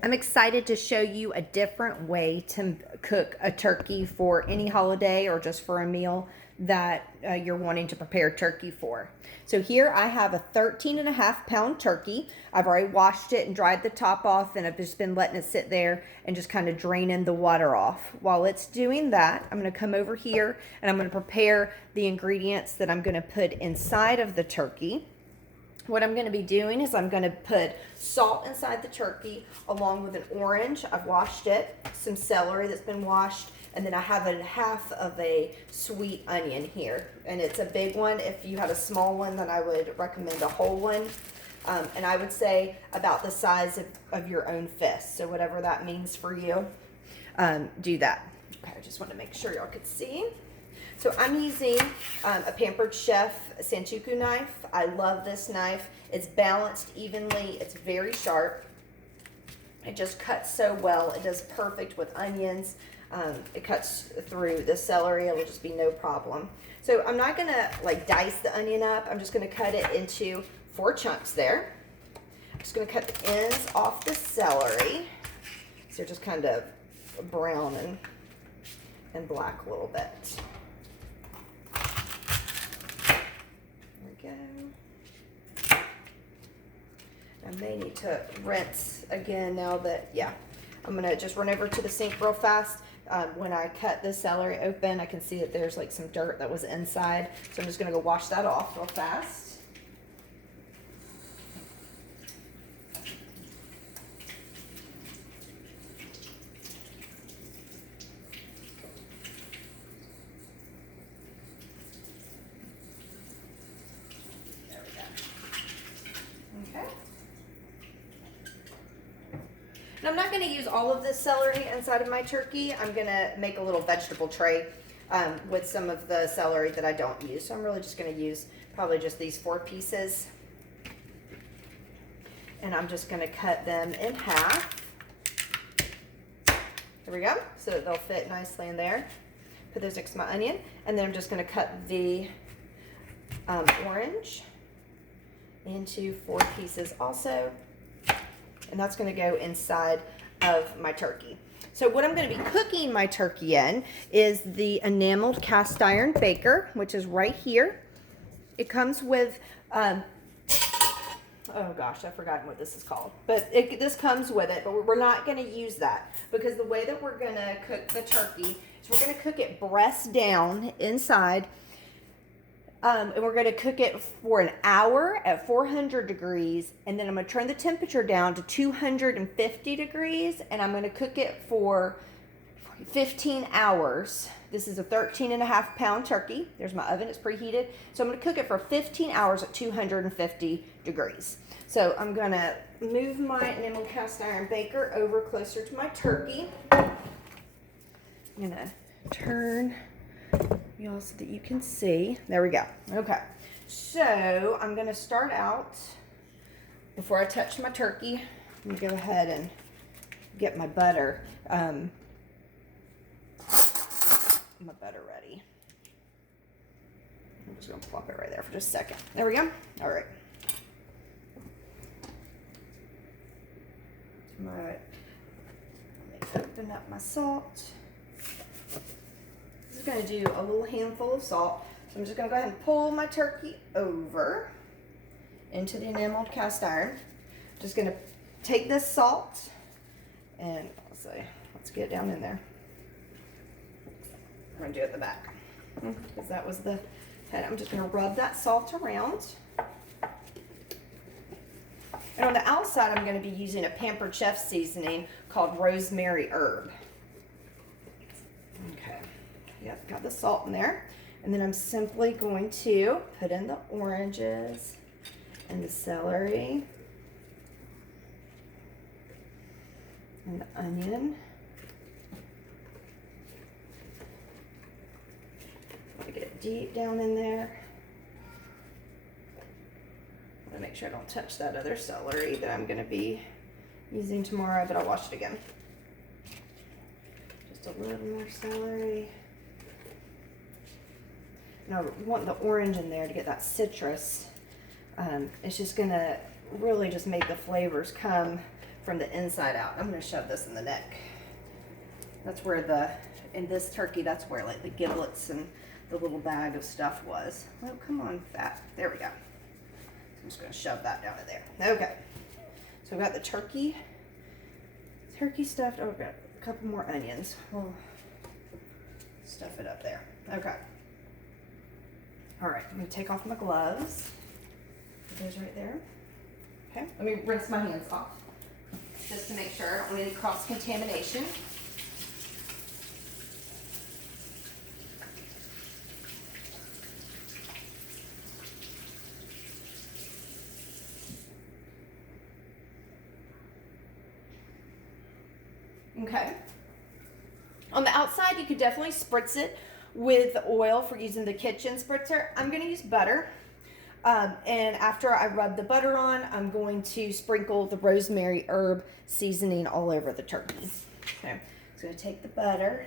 I'm excited to show you a different way to cook a turkey for any holiday or just for a meal that you're wanting to prepare turkey for. So here I have a 13.5 pound turkey. I've already washed it and dried the top off, and I've just been letting it sit there and just kind of draining the water off. While it's doing that, I'm going to come over here and I'm going to prepare the ingredients that I'm going to put inside of the turkey. What I'm going to be doing is I'm going to put salt inside the turkey along with an orange. I've washed it, some celery that's been washed, and then I have a half of a sweet onion here. And it's a big one. If you had a small one, then I would recommend a whole one. And I would say about the size of your own fist. So whatever that means for you, do that. Okay, I just want to make sure y'all could see. So I'm using a Pampered Chef Santoku knife. I love this knife. It's balanced evenly. It's very sharp. It just cuts so well. It does perfect with onions. It cuts through the celery. It'll just be no problem. So I'm not going to like dice the onion up. I'm just going to cut it into 4 chunks there. I'm just going to cut the ends off the celery. So they're just kind of brown and black a little bit. Go. I may need to rinse again now that, yeah, I'm going to just run over to the sink real fast. When I cut the celery open, I can see that there's like some dirt that was inside. So I'm just going to go wash that off real fast. And I'm not going to use all of this celery inside of my turkey. I'm going to make a little vegetable tray with some of the celery that I don't use. So I'm really just going to use probably just these 4 pieces. And I'm just going to cut them in half. There we go. So that they'll fit nicely in there. Put those next to my onion. And then I'm just going to cut the orange into 4 pieces also. And that's going to go inside of my turkey. So what I'm going to be cooking my turkey in is the enameled cast iron baker, which is right here. It comes with, oh gosh, I've forgotten what this is called. But this comes with it, but we're not going to use that because the way that we're going to cook the turkey is we're going to cook it breast down inside. And we're going to cook it for an hour at 400 degrees. And then I'm going to turn the temperature down to 250 degrees. And I'm going to cook it for 15 hours. This is a 13.5 pound turkey. There's my oven. It's preheated. So I'm going to cook it for 15 hours at 250 degrees. So I'm going to move my enamel cast iron baker over closer to my turkey. I'm going to turn y'all so that you can see. There we go. Okay. So I'm going to start out, before I touch my turkey, I'm going to go ahead and get my butter, my butter ready. I'm just going to plop it right there for just a second. There we go. All right. All right. Let me open up my salt. This is going to do a little handful of salt. So I'm just going to go ahead and pull my turkey over into the enameled cast iron. Just going to take this salt and let's get it down in there. I'm going to do it at the back because that was the head. I'm just going to rub that salt around. And on the outside, I'm going to be using a Pampered Chef seasoning called rosemary herb. Okay. Yep, got the salt in there. And then I'm simply going to put in the oranges and the celery and the onion. Get it deep down in there. I want to make sure I don't touch that other celery that I'm going to be using tomorrow, but I'll wash it again. Just a little more celery. And I want the orange in there to get that citrus. It's just going to really just make the flavors come from the inside out. I'm gonna shove this in the neck. That's where in this turkey, that's where like the giblets and the little bag of stuff was. Oh, come on, fat. There we go. So I'm just gonna shove that down in there. Okay. So we've got the turkey stuffed. Oh, we've got a couple more onions. We'll stuff it up there. Okay. All right, I'm gonna take off my gloves. Put those right there. Okay, let me rinse my hands off just to make sure I don't want any cross-contamination. Okay. On the outside, you could definitely spritz it with oil for using the kitchen spritzer. I'm going to use butter. And after I rub the butter on, I'm going to sprinkle the rosemary herb seasoning all over the turkey. Okay. I'm going to take the butter.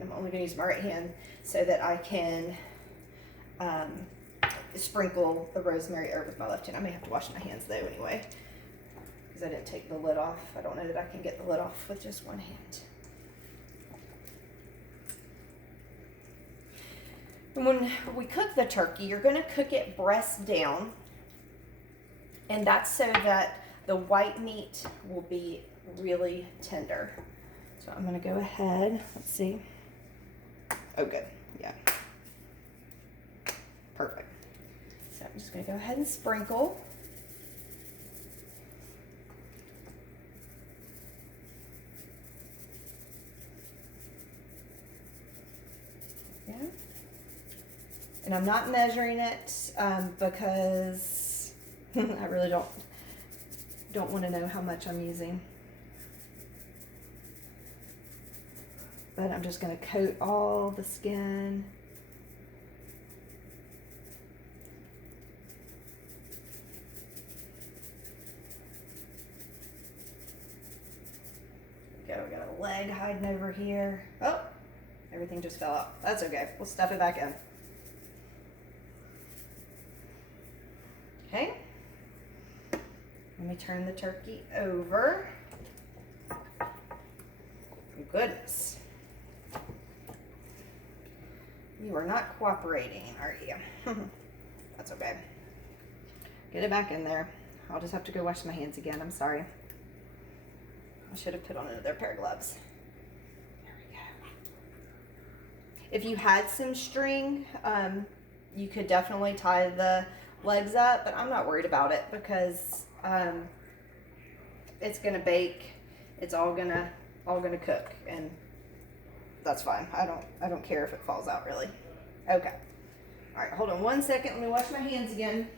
I'm only going to use my right hand so that I can sprinkle the rosemary herb with my left hand. I may have to wash my hands though anyway, because I didn't take the lid off. I don't know that I can get the lid off with just one hand. And when we cook the turkey, you're going to cook it breast down, and that's so that the white meat will be really tender. So I'm going to go ahead, let's see. Oh, good, yeah. Perfect. So I'm just going to go ahead and sprinkle. Yeah. And I'm not measuring it because I really don't want to know how much I'm using. But I'm just going to coat all the skin. There we go. We got a leg hiding over here. Oh, everything just fell out. That's okay. We'll stuff it back in. Okay, let me turn the turkey over. Oh, goodness. You are not cooperating, are you? That's okay. Get it back in there. I'll just have to go wash my hands again. I'm sorry. I should have put on another pair of gloves. There we go. If you had some string, you could definitely tie the legs up, but I'm not worried about it because it's gonna bake. It's all gonna cook, and that's fine. I don't care if it falls out really. Okay. All right, hold on one second. Let me wash my hands again.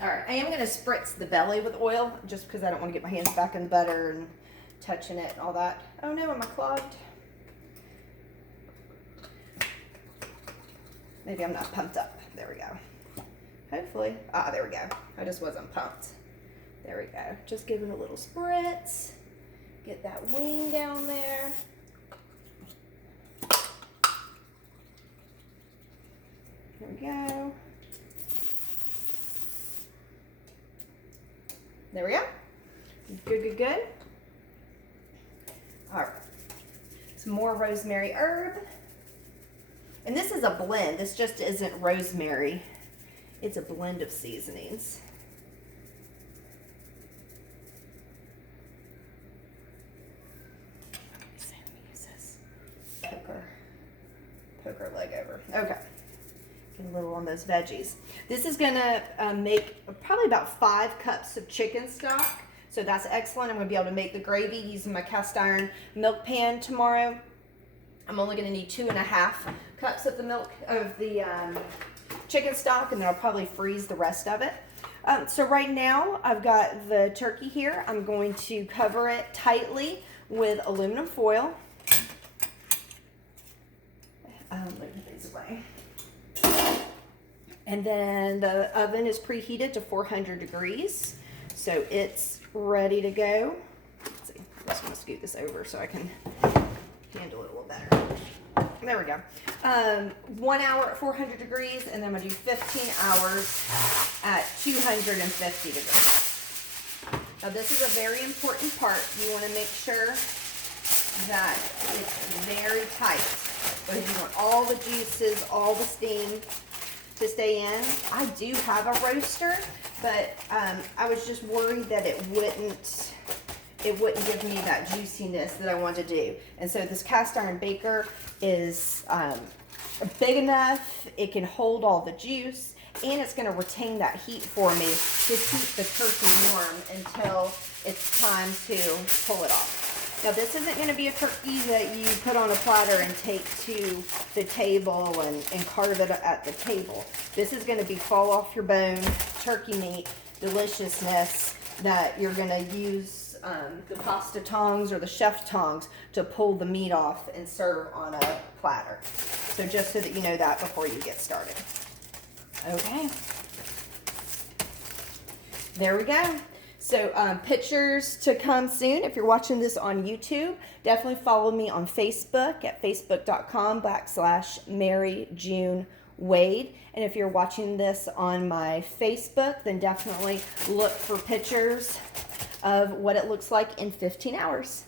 All right, I am going to spritz the belly with oil just because I don't want to get my hands back in the butter and touching it and all that. Oh no, am I clogged? Maybe I'm not pumped up. There we go. Hopefully. Ah, there we go. I just wasn't pumped. There we go. Just give it a little spritz. Get that wing down there. There we go. There we go. Good, good, good. All right. Some more rosemary herb. And this is a blend. This just isn't rosemary. It's a blend of seasonings. Let me use this. Poke her leg over. Okay. Get a little on those veggies. This is gonna make probably about 5 cups of chicken stock. So that's excellent. I'm gonna be able to make the gravy using my cast iron milk pan tomorrow. I'm only gonna need 2.5 cups of the milk of the chicken stock, and then I'll probably freeze the rest of it. So right now I've got the turkey here. I'm going to cover it tightly with aluminum foil. Move these away. And then the oven is preheated to 400 degrees. So it's ready to go. Let's see, I just want to scoot this over so I can handle it a little better. There we go. 1 hour at 400 degrees, and then I'm going to do 15 hours at 250 degrees. Now this is a very important part. You want to make sure that it's very tight. Because you want all the juices, all the steam to stay in. I do have a roaster, but I was just worried that it wouldn't give me that juiciness that I want to do. And so this cast iron baker is big enough, it can hold all the juice, and it's going to retain that heat for me to keep the turkey warm until it's time to pull it off. Now this isn't going to be a turkey that you put on a platter and take to the table and carve it at the table. This is going to be fall off your bone turkey meat deliciousness that you're going to use the pasta tongs or the chef tongs to pull the meat off and serve on a platter. So just so that you know that before you get started. Okay. There we go. So pictures to come soon. If you're watching this on YouTube, definitely follow me on Facebook at facebook.com/Mary June Wade. And if you're watching this on my Facebook, then definitely look for pictures of what it looks like in 15 hours.